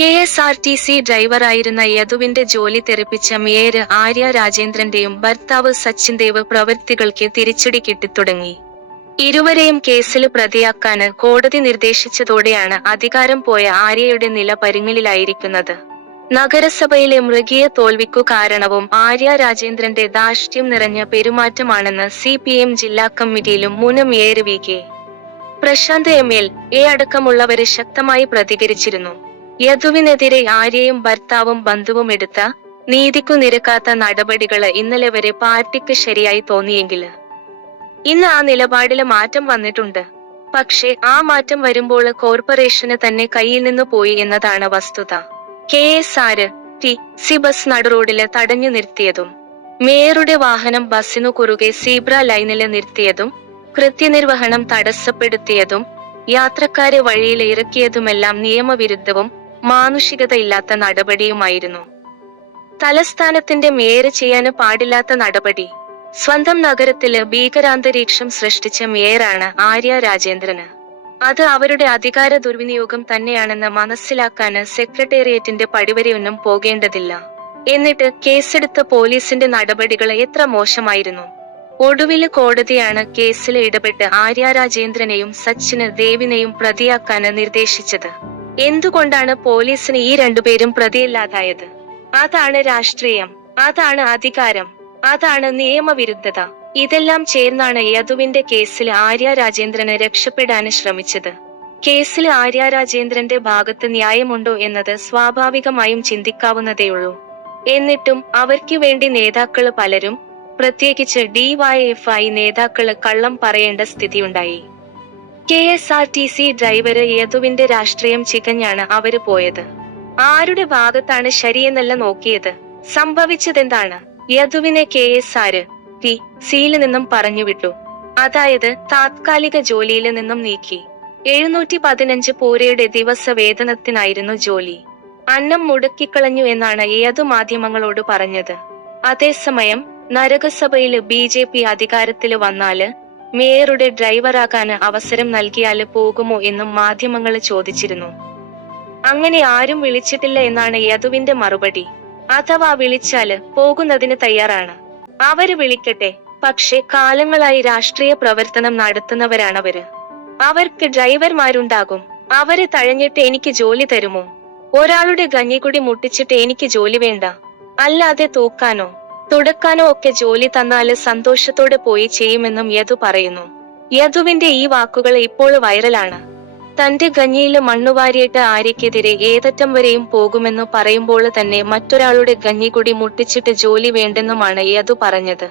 KSRTC ഡ്രൈവറായിരുന്ന യദുവിന്റെ ജോലി തെറിപ്പിച്ച mayor Arya രാജേന്ദ്രന്റെയും ഭർത്താവ് സച്ചിൻ ദേവ് പ്രവൃത്തികൾക്ക് തിരിച്ചടി കിട്ടിത്തുടങ്ങി. ഇരുവരെയും കേസിൽ പ്രതിയാക്കാൻ കോടതി നിർദ്ദേശിച്ചതോടെയാണ് അധികാരം പോയ ആര്യയുടെ നില പരുങ്ങലിലായിരിക്കുന്നത്. നഗരസഭയിലെ മൃഗീയ തോൽവിക്കു കാരണവും ആര്യ രാജേന്ദ്രന്റെ ധാർഷ്ട്യം നിറഞ്ഞ പെരുമാറ്റമാണെന്ന് CPM ജില്ലാ കമ്മിറ്റിയിലും മുൻ മേയർ VK പ്രശാന്ത് MLA അടക്കമുള്ളവര് ശക്തമായി പ്രതികരിച്ചിരുന്നു. യദുവിനെതിരെ ആര്യയും ഭർത്താവും ബന്ധുവും എടുത്ത നീതിക്കു നിരക്കാത്ത നടപടികള് ഇന്നലെ വരെ പാർട്ടിക്ക് ശരിയായി തോന്നിയെങ്കില് ഇന്ന് ആ നിലപാടില് മാറ്റം വന്നിട്ടുണ്ട്. പക്ഷേ ആ മാറ്റം വരുമ്പോൾ കോർപ്പറേഷന് തന്നെ കയ്യിൽ നിന്നു പോയി എന്നതാണ് വസ്തുത. KSRTC ബസ് നടുറോഡില് തടഞ്ഞു നിർത്തിയതും മേയറുടെ വാഹനം ബസ്സിനു കുറുകെ സീബ്ര ലൈനില് നിർത്തിയതും കൃത്യനിർവഹണം തടസ്സപ്പെടുത്തിയതും യാത്രക്കാരെ വഴിയിൽ ഇറക്കിയതുമെല്ലാം നിയമവിരുദ്ധവും മാനുഷികതയില്ലാത്ത നടപടിയുമായിരുന്നു. തലസ്ഥാനത്തിന്റെ മേയർ ചെയ്യാന് പാടില്ലാത്ത നടപടി. സ്വന്തം നഗരത്തില് ഭീകരാന്തരീക്ഷം സൃഷ്ടിച്ച മേയറാണ് ആര്യ രാജേന്ദ്രന്. അത് അവരുടെ അധികാര ദുർവിനിയോഗം തന്നെയാണെന്ന് മനസ്സിലാക്കാന് സെക്രട്ടേറിയറ്റിന്റെ പടിവരെയൊന്നും പോകേണ്ടതില്ല. എന്നിട്ട് കേസെടുത്ത പോലീസിന്റെ നടപടികൾ എത്ര മോശമായിരുന്നു. ഒടുവില് കോടതിയാണ് കേസില് ഇടപെട്ട് ആര്യ രാജേന്ദ്രനെയും സച്ചിന് ദേവിനെയും പ്രതിയാക്കാന് നിർദ്ദേശിച്ചത്. എന്തുകൊണ്ടാണ് പോലീസിന് ഈ രണ്ടുപേരും പ്രതിയില്ലാതായത്? അതാണ് രാഷ്ട്രീയം, അതാണ് അധികാരം, അതാണ് നിയമവിരുദ്ധത. ഇതെല്ലാം ചേർന്നാണ് യദുവിന്റെ കേസിൽ ആര്യ രാജേന്ദ്രന് രക്ഷപ്പെടാന് ശ്രമിച്ചത്. കേസിൽ ആര്യ രാജേന്ദ്രന്റെ ഭാഗത്ത് ന്യായമുണ്ടോ എന്നത് സ്വാഭാവികമായും ചിന്തിക്കാവുന്നതേയുള്ളൂ. എന്നിട്ടും അവർക്ക് വേണ്ടി നേതാക്കള് പലരും, പ്രത്യേകിച്ച് DYFI നേതാക്കള് കള്ളം പറയേണ്ട സ്ഥിതിയുണ്ടായി. KSRTC ഡ്രൈവര് യദുവിന്റെ രാഷ്ട്രീയം ചികഞ്ഞാണ് അവര് പോയത്. ആരുടെ ഭാഗത്താണ് ശരിയെന്നല്ല നോക്കിയത്. സംഭവിച്ചതെന്താണ്? യദുവിനെ KSRTCയിൽ നിന്നും പറഞ്ഞുവിട്ടു. അതായത് താത്കാലിക ജോലിയില് നിന്നും നീക്കി. 715 പൂരയുടെ ദിവസ വേതനത്തിനായിരുന്നു ജോലി. അന്നം മുടക്കിക്കളഞ്ഞു എന്നാണ് യദു മാധ്യമങ്ങളോട് പറഞ്ഞത്. അതേസമയം നഗരസഭയില് BJP അധികാരത്തില് വന്നാല് മേയറുടെ ഡ്രൈവറാകാന് അവസരം നൽകിയാല് പോകുമോ എന്നും മാധ്യമങ്ങള് ചോദിച്ചിരുന്നു. അങ്ങനെ ആരും വിളിച്ചിട്ടില്ല എന്നാണ് യദുവിന്റെ മറുപടി. അഥവാ വിളിച്ചാല് പോകുന്നതിന് തയ്യാറാണ്. അവര് വിളിക്കട്ടെ. പക്ഷേ കാലങ്ങളായി രാഷ്ട്രീയ പ്രവർത്തനം നടത്തുന്നവരാണവര്. അവർക്ക് ഡ്രൈവർമാരുണ്ടാകും. അവരെ തഴഞ്ഞിട്ട് എനിക്ക് ജോലി തരുമോ? ഒരാളുടെ കഞ്ഞിക്കുടി മുട്ടിച്ചിട്ട് എനിക്ക് ജോലി വേണ്ട. അല്ലാതെ തൂക്കാനോ തുടക്കാനോ ഒക്കെ ജോലി തന്നാല് സന്തോഷത്തോടെ പോയി ചെയ്യുമെന്നും യദു പറയുന്നു. യദുവിന്റെ ഈ വാക്കുകൾ ഇപ്പോൾ വൈറലാണ്. തന്റെ കഞ്ഞിയില് മണ്ണുവാരിയിട്ട് ആര്യക്കെതിരെ ഏതറ്റം വരെയും പോകുമെന്നു പറയുമ്പോൾ തന്നെ മറ്റൊരാളുടെ കഞ്ഞിക്കുടി മുട്ടിച്ചിട്ട് ജോലി വേണ്ടെന്നുമാണ് യദു പറഞ്ഞത്.